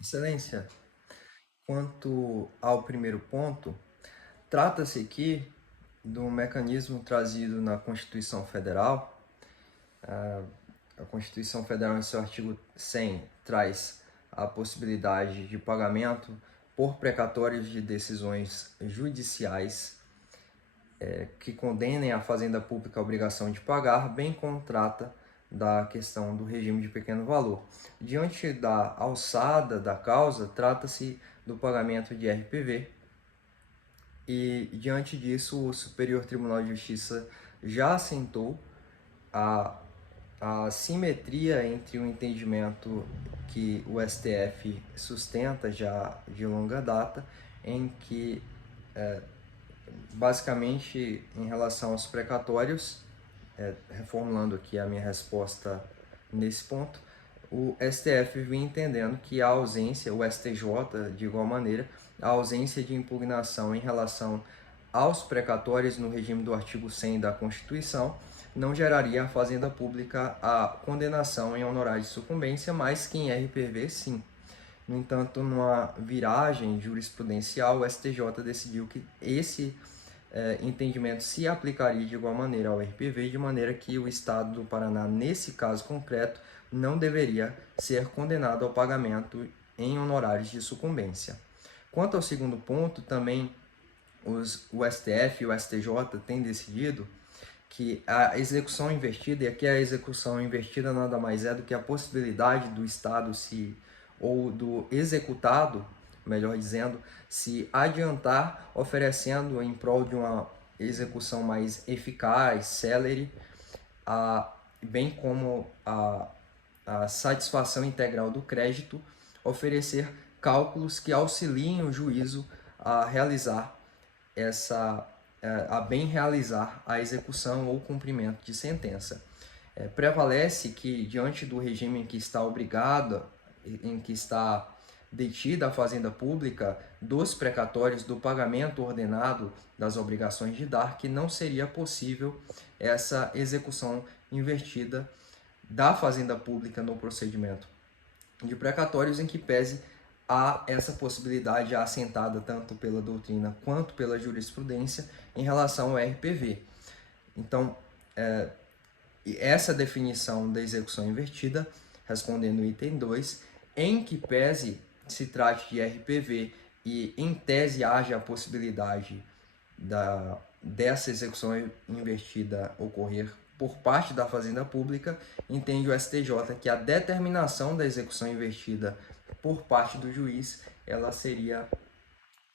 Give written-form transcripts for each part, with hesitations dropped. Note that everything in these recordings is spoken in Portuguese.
Excelência, quanto ao primeiro ponto, trata-se aqui de um mecanismo trazido na Constituição Federal. A Constituição Federal, em seu artigo 100, traz a possibilidade de pagamento por precatórios de decisões judiciais que condenem a fazenda pública à obrigação de pagar, bem como trata da questão do regime de pequeno valor. Diante da alçada da causa, trata-se do pagamento de RPV e, diante disso, o Superior Tribunal de Justiça já assentou a, a simetria entre o entendimento que o STF sustenta já de longa data, em que basicamente, em relação aos precatórios, reformulando aqui a minha resposta nesse ponto, o STF vinha entendendo que a ausência, o STJ de igual maneira, a ausência de impugnação em relação aos precatórios no regime do artigo 100 da Constituição não geraria à Fazenda Pública a condenação em honorário de sucumbência, mas que em RPV sim. No entanto, numa viragem jurisprudencial, o STJ decidiu que esse entendimento se aplicaria de igual maneira ao RPV, de maneira que o Estado do Paraná, nesse caso concreto, não deveria ser condenado ao pagamento em honorários de sucumbência. Quanto ao segundo ponto, também o STF e o STJ têm decidido que a execução invertida, e aqui a execução invertida nada mais é do que a possibilidade do Estado ou do executado, melhor dizendo, se adiantar oferecendo em prol de uma execução mais eficaz, célere, bem como a satisfação integral do crédito, oferecer cálculos que auxiliem o juízo a realizar a bem realizar a execução ou cumprimento de sentença. Prevalece que, diante do regime em que está obrigado, em que está detida a fazenda pública, dos precatórios do pagamento ordenado das obrigações de dar, que não seria possível essa execução invertida da fazenda pública no procedimento de precatórios, em que pese a essa possibilidade assentada tanto pela doutrina quanto pela jurisprudência em relação ao RPV. Então, essa definição da execução invertida, respondendo o item 2, em que pese se trate de RPV e em tese haja a possibilidade dessa execução invertida ocorrer por parte da Fazenda Pública, entende o STJ que a determinação da execução invertida por parte do juiz, ela seria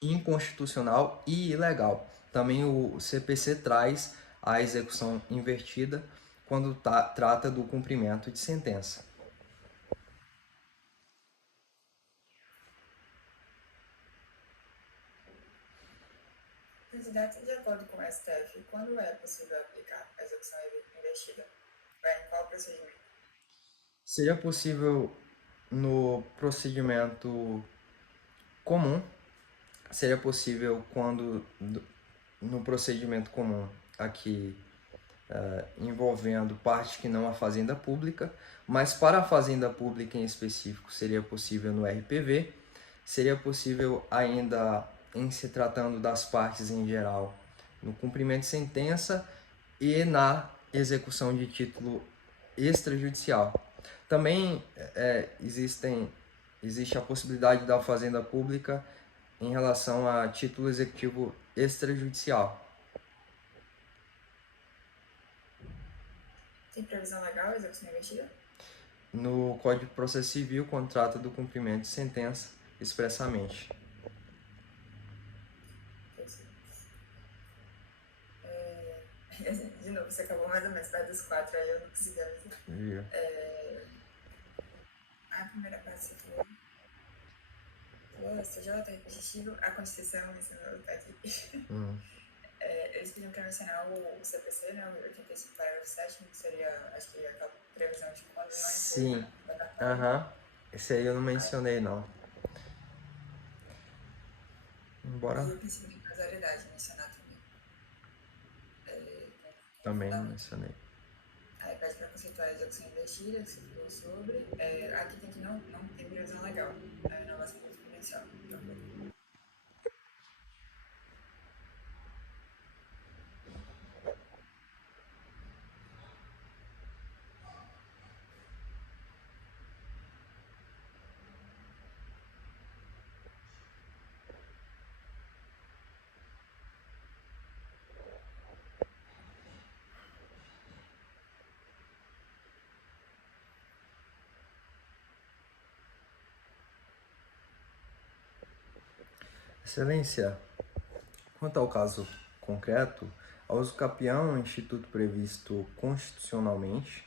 inconstitucional e ilegal. Também o CPC traz a execução invertida quando trata do cumprimento de sentença. Presidente, de acordo com o STF, quando é possível aplicar a execução investida? Em qual procedimento? Seria possível no procedimento comum, seria possível quando no procedimento comum aqui envolvendo parte que não a fazenda pública, mas para a fazenda pública em específico seria possível no RPV, seria possível ainda em se tratando das partes em geral no cumprimento de sentença e na execução de título extrajudicial. Também existe a possibilidade da fazenda pública em relação a título executivo extrajudicial. Tem previsão legal a execução investida? No Código de Processo Civil, quando trata do cumprimento de sentença expressamente. De novo, você acabou mais ou menos perto dos 4, aí eu não consegui avisar. A primeira parte você falou. O STJ é repetitivo, a Constituição mencionou aqui. Eles pediam para mencionar o CPC, né, o 85, parágrafo 7, que seria, acho que aquela previsão de quando não Sim, esse aí eu não mencionei não. Embora... E o princípio de causalidade mencionar também. Também não mencionei. Aí, para sociedade para conceituar a execução investida, que você falou sobre. Aqui tem que não tem previsão legal, inovação exponencial. Excelência, quanto ao caso concreto, a usucapião é um instituto previsto constitucionalmente,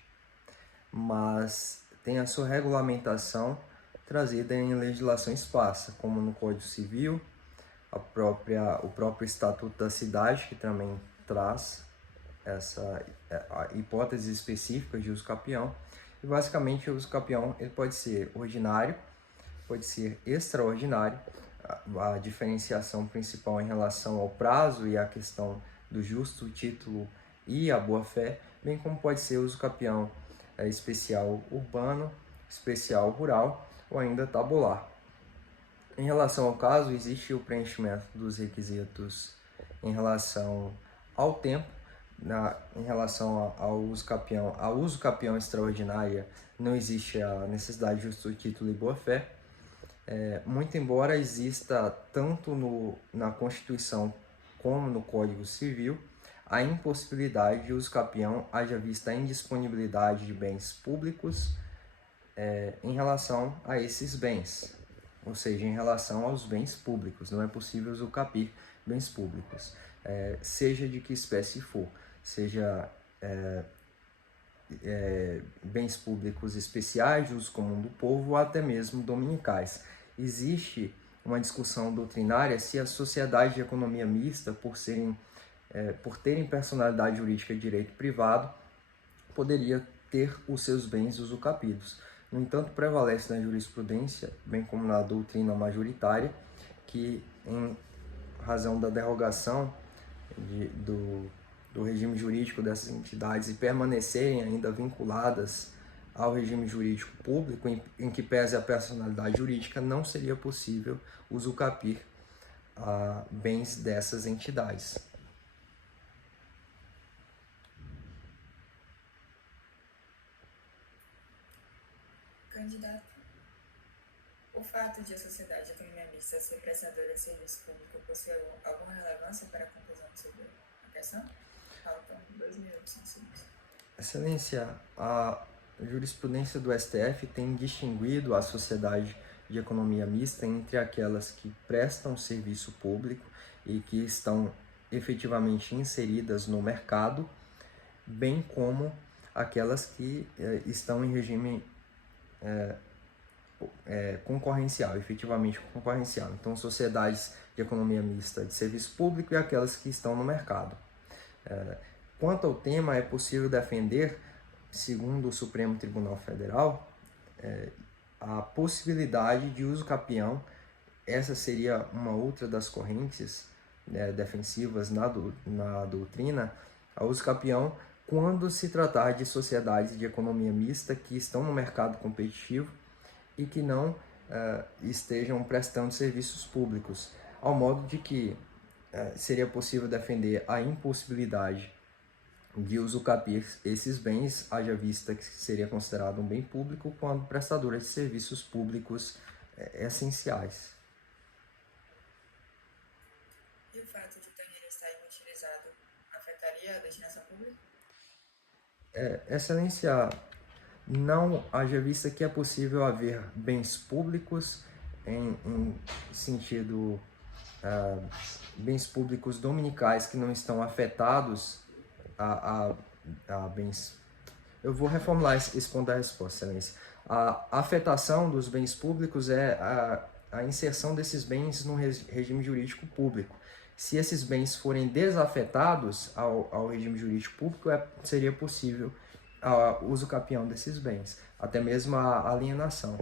mas tem a sua regulamentação trazida em legislação esparsa, como no Código Civil, o próprio Estatuto da Cidade, que também traz hipóteses específicas de usucapião. E basicamente o usucapião ele pode ser ordinário, pode ser extraordinário. A diferenciação principal em relação ao prazo e a questão do justo título e a boa-fé, bem como pode ser usucapião especial urbano, especial rural ou ainda tabular. Em relação ao caso, existe o preenchimento dos requisitos em relação ao tempo. Em relação ao usucapião extraordinária, não existe a necessidade de justo título e boa-fé. Muito embora exista tanto na Constituição como no Código Civil a impossibilidade de usucapião, haja vista a indisponibilidade de bens públicos em relação a esses bens, ou seja, em relação aos bens públicos. Não é possível usucapir bens públicos, seja de que espécie for, seja bens públicos especiais, de uso comum do povo, ou até mesmo dominicais. Existe uma discussão doutrinária se a sociedade de economia mista, por terem personalidade jurídica de direito privado, poderia ter os seus bens usucapidos. No entanto, prevalece na jurisprudência, bem como na doutrina majoritária, que em razão da derrogação do regime jurídico dessas entidades e permanecerem ainda vinculadas ao regime jurídico público, em que pese a personalidade jurídica, não seria possível usucapir bens dessas entidades. Candidato, o fato de a sociedade de economia mista ser prestadora de serviço público possui alguma relevância para a conclusão sobre a questão? Faltam 2 minutos, 5 segundos. Excelência, a jurisprudência do STF tem distinguido a sociedade de economia mista entre aquelas que prestam serviço público e que estão efetivamente inseridas no mercado, bem como aquelas que estão em regime concorrencial, efetivamente concorrencial. Então, sociedades de economia mista de serviço público e aquelas que estão no mercado. Quanto ao tema, é possível defender, segundo o Supremo Tribunal Federal, a possibilidade de usucapião. Essa seria uma outra das correntes defensivas na doutrina, a usucapião, quando se tratar de sociedades de economia mista que estão no mercado competitivo e que não estejam prestando serviços públicos, ao modo de que seria possível defender a impossibilidade de usucapir esses bens, haja vista que seria considerado um bem público quando prestadora de serviços públicos essenciais. E o fato de o terreno estar inutilizado afetaria a destinação pública? Excelência, não haja vista que é possível haver bens públicos em sentido bens públicos dominicais que não estão afetados a bens. Eu vou reformular esse ponto da resposta, excelência. A afetação dos bens públicos é a inserção desses bens no regime jurídico público. Se esses bens forem desafetados ao regime jurídico público, seria possível o usucapião desses bens, até mesmo a alienação.